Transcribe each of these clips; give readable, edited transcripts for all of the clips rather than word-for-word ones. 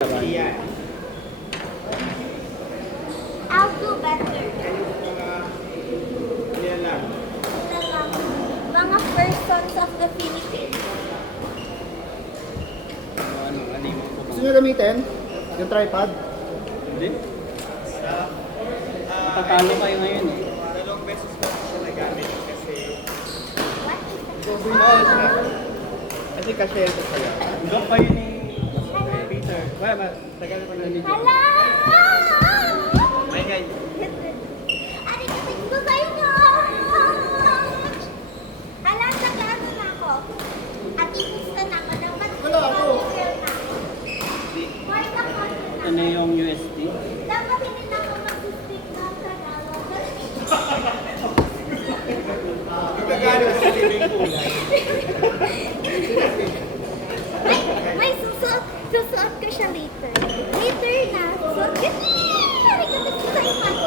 I'll do better. Mga persons of the Philippines. Gusto nyo gamitin? Yung tripod? Hindi. Matatalo kayo ngayon eh. Dalawang beses ko siya nagamit kasi What is that? kasi kasi ito sa'yo. Hanggang kayo ni Peter. Well, tagal pa na dito. Hala! May ganyan. Ano kasi gusto sa'yo mo? Hala, nag-ano na ako. At ipusta na ako. Dapat Wala ako. mag-girl na ako. Why na content na ito na yung UST. dapat hindi na ako mag-speak ng Tagalog. Gagano sa living kulay. May susuot ko siya later. Later na. Susuot ko. Sorry ko gusto sa image.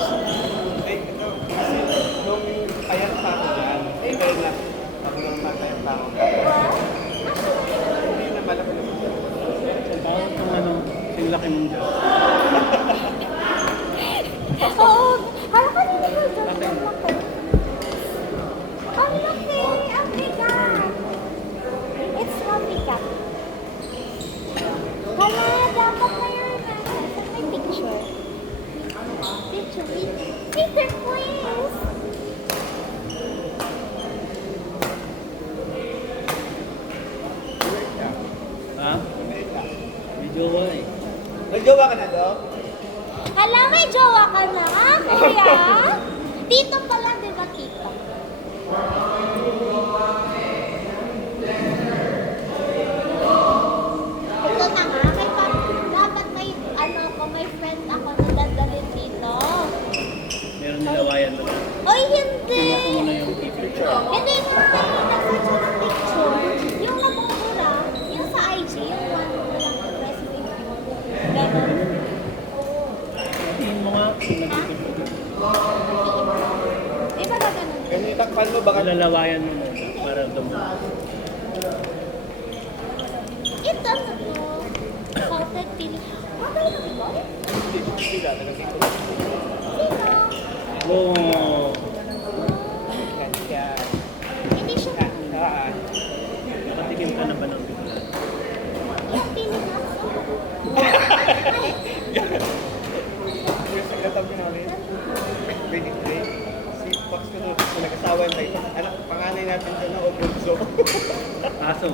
Ay, ito. Kasi nung payat pa ako dyan, ay meron na. Ako nung matayat pa ako. What? Hindi na malaki naman. Bakit kung ano, sing laki mong Diyos. Oo. Harap ka nito ko dyan. Ang laki. Ang laki. Ang bigat. It's Ruffy Cat. Hala, dapat na yun. Saan may picture? Picture. Peter, please. Ha? May jowa eh. Nagjowa ka na, Dok? Hala, may jowa ka na, kuya? Tito pala, di ba, tito? Ito na nga, dapat may, may friend ako na dadalhin dito. Meron nilawayan doon. Oy, hindi! Kinuha ko muna yung picture. Hindi mo kayo nag-search ng picture. Yung nabubura, yung sa IG, yung one mo lang recipe. Ganon. Tingin mo nga kung nagtitipid. Di ba ganon? Ganun yung takpan mo, baka Lalawayan mo muna para dumaan. Ito na to. Salted pili. Mabay na ito? hindi na nagkito. Sino? Oh, Ganyan. Hindi siya. nakatikim ka na ba ng bigla? Yung Pilipinas. Yung sa katabi namin, wedding day, si Fox ko doon, kung nag-asawa yung tayo. Anak, panganay natin doon na Obunso. Aso.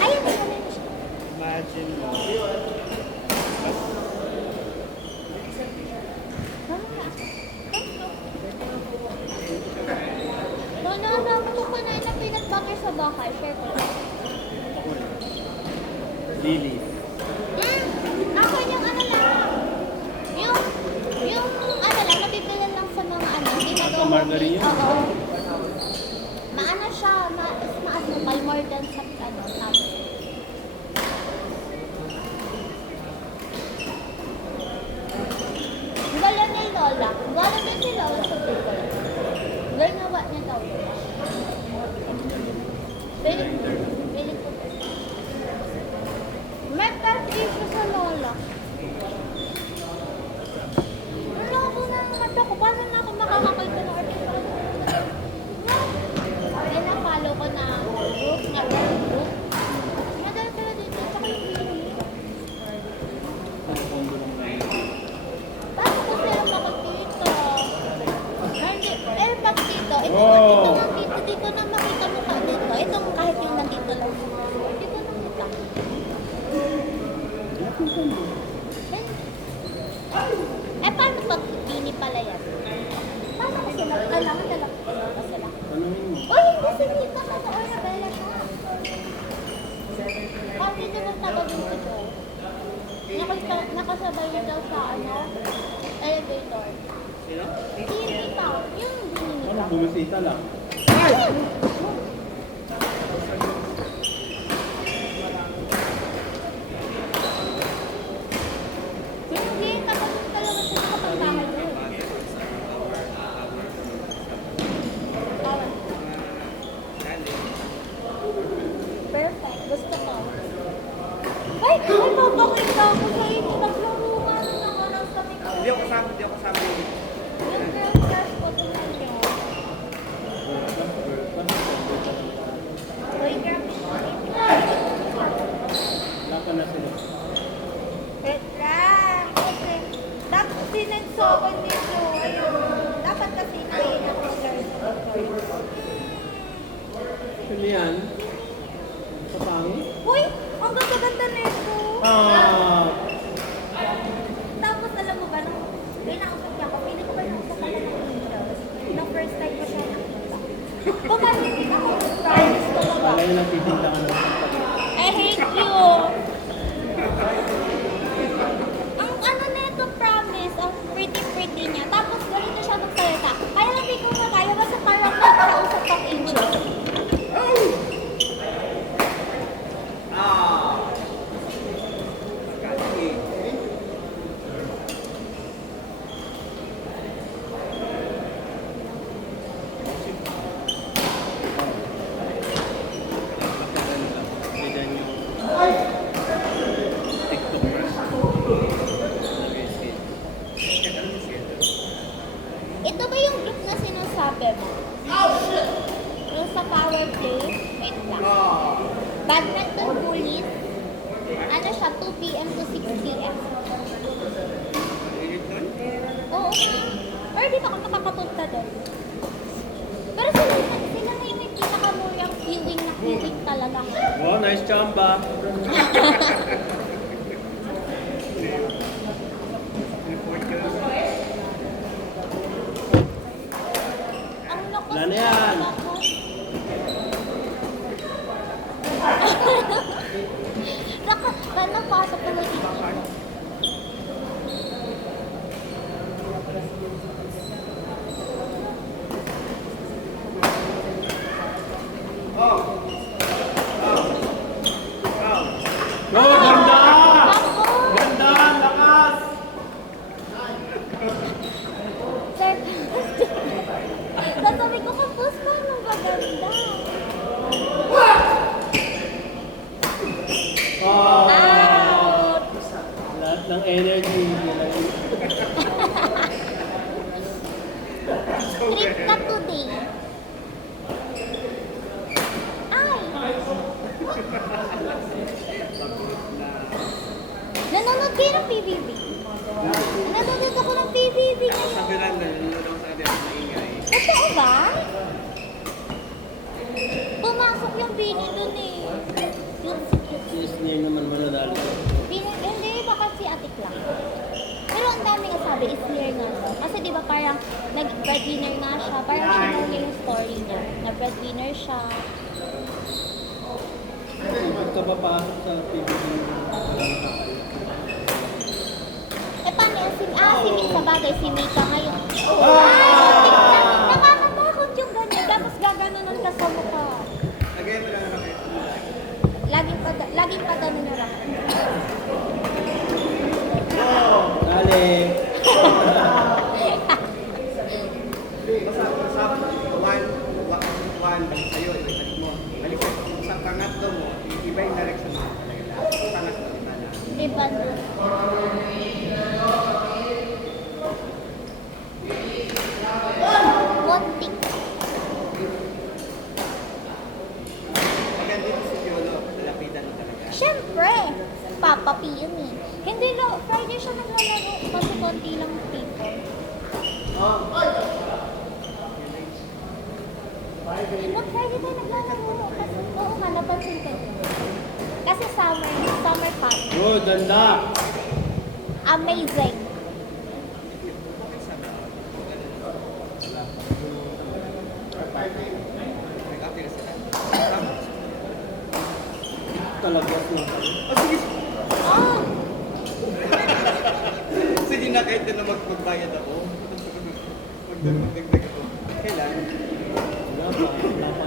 Ayun na rin siya. Imagine mo. Nanonood ko pa na yung peanut butter sa bahay. Share ko. Ako na. Lily. Ako yung ano lang. Yung ano lang, nabibilan lang sa mga ano. Ginagawa Sa margarine yun? Oo. Maano siya, maasukal more than sa ano, top. Gala ni Lola. Gala din si Lola sa Google. Ganawa niya daw. Pili ko. May pastry siya sa Lola. Wala ko na ang mata ko. Paano na ako makakakita ng article? Kaya na-follow ko na group nga group. Madali sila dito. Tsaka yung feeling. Ang kondo lang ngayon. Paano ko sila makakita? Hindi. Eh, pag dito. Ito Wow. nandito. Di ko na makita mukha dito. Itong kahit yung nandito lang. Hindi ko nakita. Eh, paano pag bini pala yan? Paano ko sila? Alam na lang. Paano sila? Tanungin mo. Uy, hindi si Tita ka sa Arabella siya. Kasi di ba tawagin ko Joe? Nakasabay niya daw sa ano? Elevator. Sino? Si Tita, yung Ano, bininita. bumisita lang. Hindi, tapos talaga sila kapag bahay doon. Perfect. Basta ka. Ay, papakita ako sa inyo. Naglaro nga nung nakarang sa mga. Hindi ako kasama, hindi ako kasama yung Yung girl crush ko, tingnan nyo. Uy, grabe siya. Wala ka na sila. Wait lang. Kasi, dapat sinensokan dito. Ayun. Dapat kasi nahin ako girl sa Ano yan? Kapangi? Uy, ang ganda-ganda nito. Ah! Tapos alam mo ba, nung pinausap niya ako, pili ko ba nausap ako ng angels? Nung first time ko siya nakita. Pumahitin ako, promise talaga. Wala yun ang titinda ka ng I hate you. Ang ano nito, promise, ang pretty niya. Tapos ganito siya magsalita. Kaya lang di ko makaya kasi parang nagkausap ang angel. Ganyan yung TikTokers. Ito ba yung group na sinasabi mo? Yung sa power play? Wait lang. Badminton bullies. Ano siya? 2 p.m. to 6 p.m. Oo nga. Pero di pa ako nakakapunta doon. Pero sila na yung pinakamurang feeling talaga. Wow, nice chamba. Ang lakas Wala na yan. Nakapasok na dito. No, ganda! Ako! Ganda! Lakas! Sir, sasabi ko kung post mo nung maganda. Oh, Out! lahat ng energy. Trip ka today. Ay! Nanonood kayo ng PBB? Nanonood ako ng PBB ngayon. Sa veranda, nanonood ako sa kanila ng maingay. Totoo ba? Pumasok yung Bini dun eh. Yung Yes, near naman manadali. Hindi, baka si Atik lang. Pero ang dami nga sabi, is clear nga daw. Kasi di ba parang nag-breadwinner nga siya. Parang siya lang yung story niya. Na-breadwinner siya. Pagka papasok sa PBB, Eh paano yan? Si Mika sa bagay, si Mika ngayon. Ah! Nakakatakot yung ganyan. Tapos gaganunan ka sa mukha. Again, wala naman kayo. Laging pa ganun na lang. dali. Basta one, sa'yo, ibalik mo. Balik mo. Sa pangatlo mo, iba yung direction mo. Pangatlo, iba na. Iba na. Muntik. Pag dito si Piolo, lalapitan mo talaga. Siyempre, Papa P yun eh. Hindi Friday siya naglalaro kasi konti lang people. No, Friday tayo naglalaro. Kasi, oo nga, napansin ko. Kasi summer camp. Good, ganda. Amazing. Nag-update na sila. Talabas na. Oh, sige. Oh, Sige na kahit na magbayad ako. Magdagdag ako. Kailan? Wala pa. Wala pa.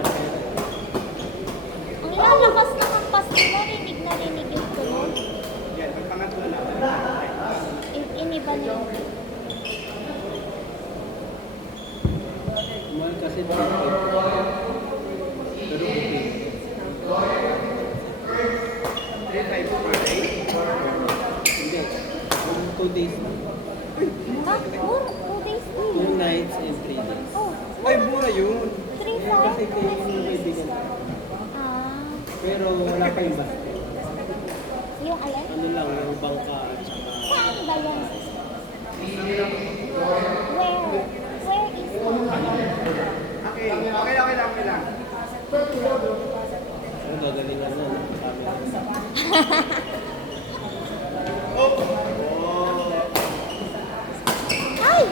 ang lalakas na hampas nila, rinig yung tunog. Yan, pag pangatlo na. Iniba niyo. Mahal kasi traffic. Pero okay. 25 per day. Hindi. 2 days. Ah, mura. 2 days 2 din. nights and 3 days. Oh, Ay, mura yun. 3, Kasi 5, kayo yung kaibigan ko. Ah, Pero wala pa yung basta. yung alin? Ano lang, yung bangka at saka... Saan ba yan? Where? Where is it? Okay, okay lang, okay lang. Ang gagalingan na. Sabi Ay!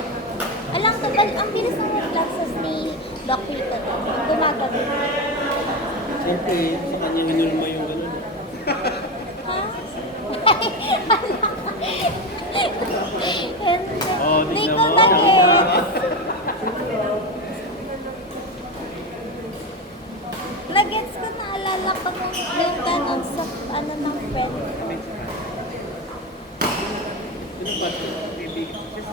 Alam ko ba, ang bilis ng reflexes ni Doc Rito to. Gumagabi. Siyempre, sa kanya hinulma yung gano'n. Ha? Oh, Hindi tignan ko mo. na-gets. Nagets ko, naalala ko nung yung ganon sa ano ng friend ko. Sino ba ito?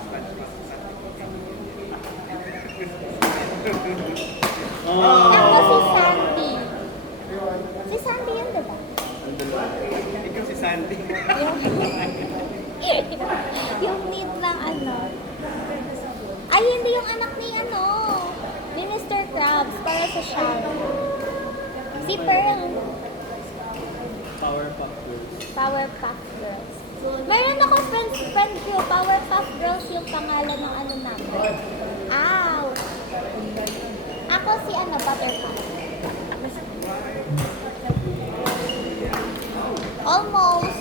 Ako si Oh! Sandy. Si Sandy yun, diba? Ang dalawa. Ikaw si Sandy. Yung need ng ano. Ay, hindi yung anak ni ano. Ni Mr. Krabs para sa Shan. Si Pearl. Powerpuff Girls. Powerpuff Girls. Mayroon ako friend ko. Powerpuff Girls yung pangalan ng ano namin. Ow! Ako si ano, Buttercup. Almost.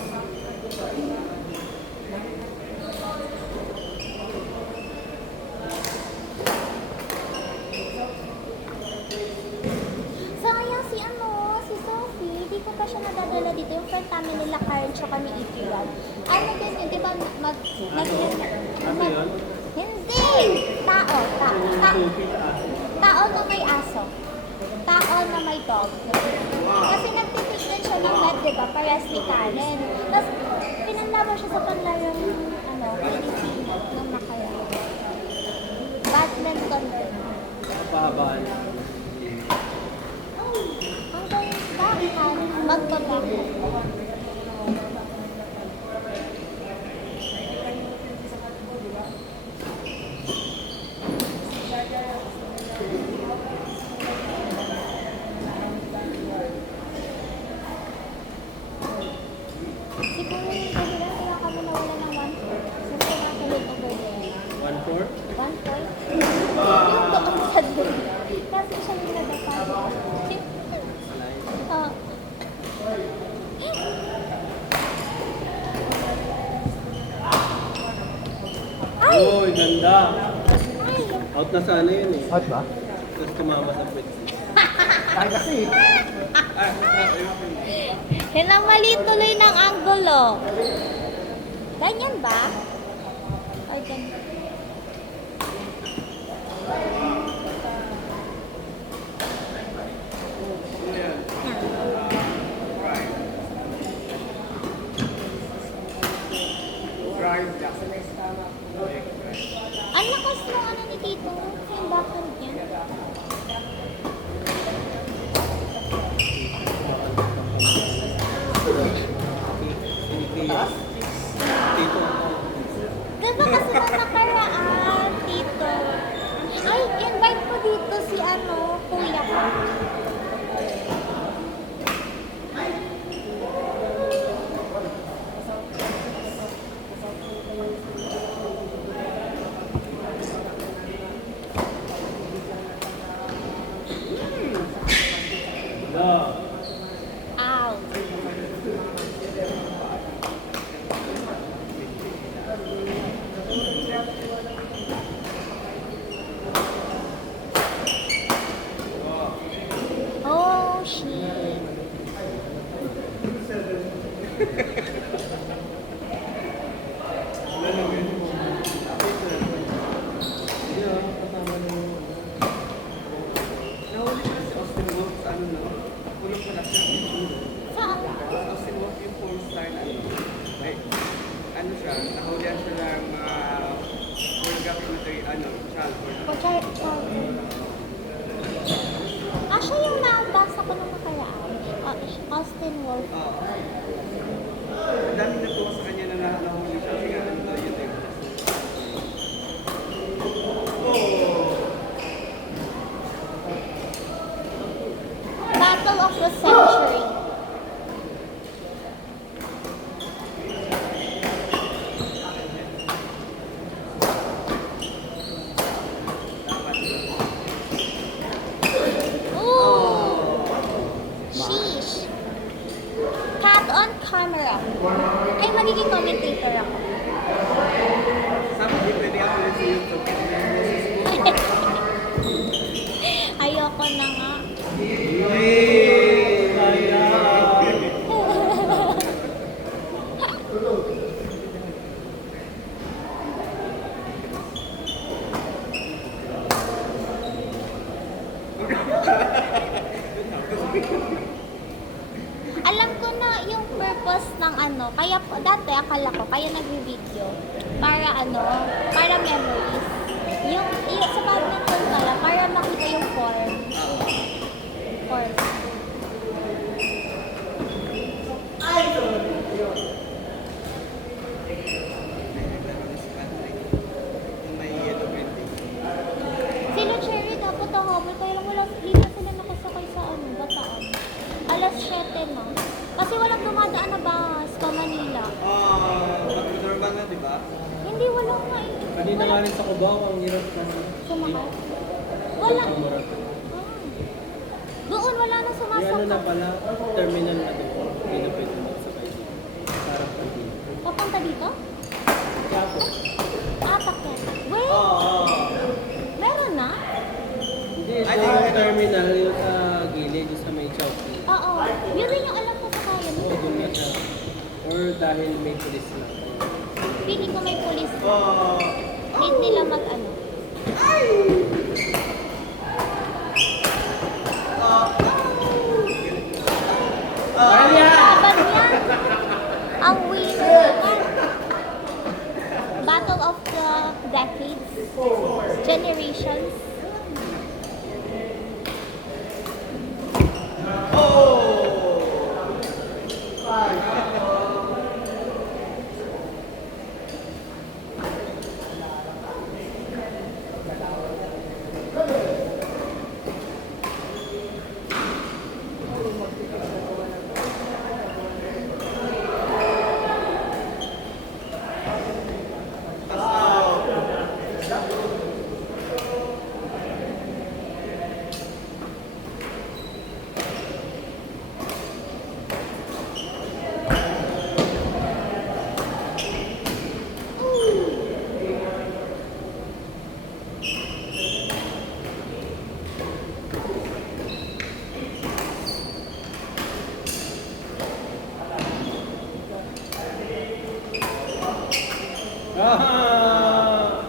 Sayang si ano, si Sophie, di ko pa siya nadadala dito. Yung friend namin nila Karen tsaka ni Adrian. Ano din yun, di ba Ano yun? Hindi! Tao. Sophie at Aso. Tao na may aso. Tao na may dog. Kasi nagtitik din siya ng net, di ba? Parehas ni Karen. Tapos, pinanlaba siya sa panlarang, ano, PDC nung nakaya. Badminton din. Pahabaan. Ang galing ba? Magpapako. Siguro yung kabila, kaya kami nawala ng 1-4. Kasi nakalit over there. 1-4? 1 point. Yung doon sa doon. Kasi siya niladapan. Oh. Ay! Uy, ganda! Ay! Out na sana yun eh. Hot ba? Tapos tumama sa pwede. Ay, kasi. Hinamali tuloy ng anggulo. Ganyan ba? Ay, ganyan. Ano yan? Fried. Fried duck. Ang lakas ng ano ni Tito. Yung bakal niya. Tito. Ganda kasi nung nakaraan, Tito. Ay, invite ko dito si ano, kuya ko. Da. Ow. Oh, shit. Hindi ah, kasama na yung... Nahuli siya si Austin Wolf sa ano no? Kulong pala siya. Saan? Austin Wolf yung porn star na ano. Ay, ano siya, nahulihan siya ng mga pornographic material, ano, child porn. Ah, siya yung nabasa ko nung nakaraan. Austin Wolf. Oo. camera. Ay, magiging commentator ako. Sabi, di pwede ako ulit sa YouTube. Ayoko na nga. Hey! Kaya! Alam ko na yung purpose ng ano, kaya dati akala ko, kaya nagvi-video. Para ano, para memories. Yung sa badminton pala, para makita yung form. Form. May yellow printing. Sila Cherry dapat habol, kaya lang wala, hindi na sila nakasakay sa ano, Bataan. Alas 7 na. Kasi walang dumadaan na bus pa Manila. Mag-normal na, di ba? Hindi, wala nga eh. Kanina nga rin sa Cubao, ang hirap na. Sumakay. Wala. Mura. Ah. Doon wala na Yung ano sumasakay. na pala, terminal na doon. Hindi na pwede magsakay. Parang pwede. Papunta dito? Kapo. Atak yan. Wait, meron na? Hindi, ito yung terminal yung sa gilid, yung sa may Chowking. Oo. Yun rin yung alam ko sa kaya. Oo, doon na siya. Or dahil may police na. Piling ko may pulis na. Need nila mag-ano. Laban yan. Ang winner naman. Battle of the decades. Generations. Ah!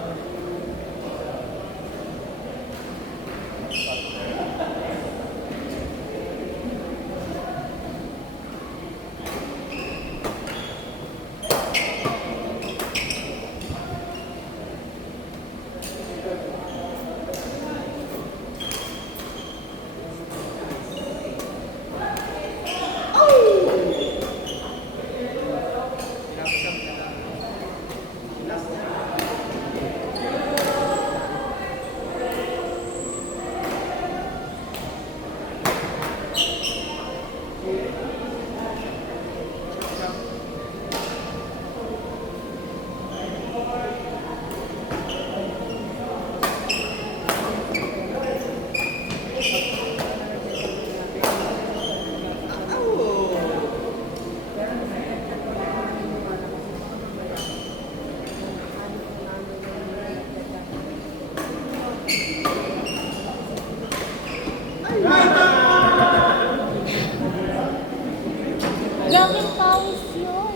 Grabing pawis yun.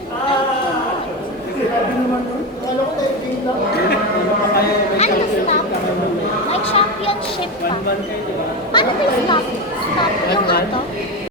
Grabe naman nun. Akala ko tayo game lang. Ano stop? May championship pa. 1-1 kayo, di ba? Paano ba yung stop? Stop yung ato?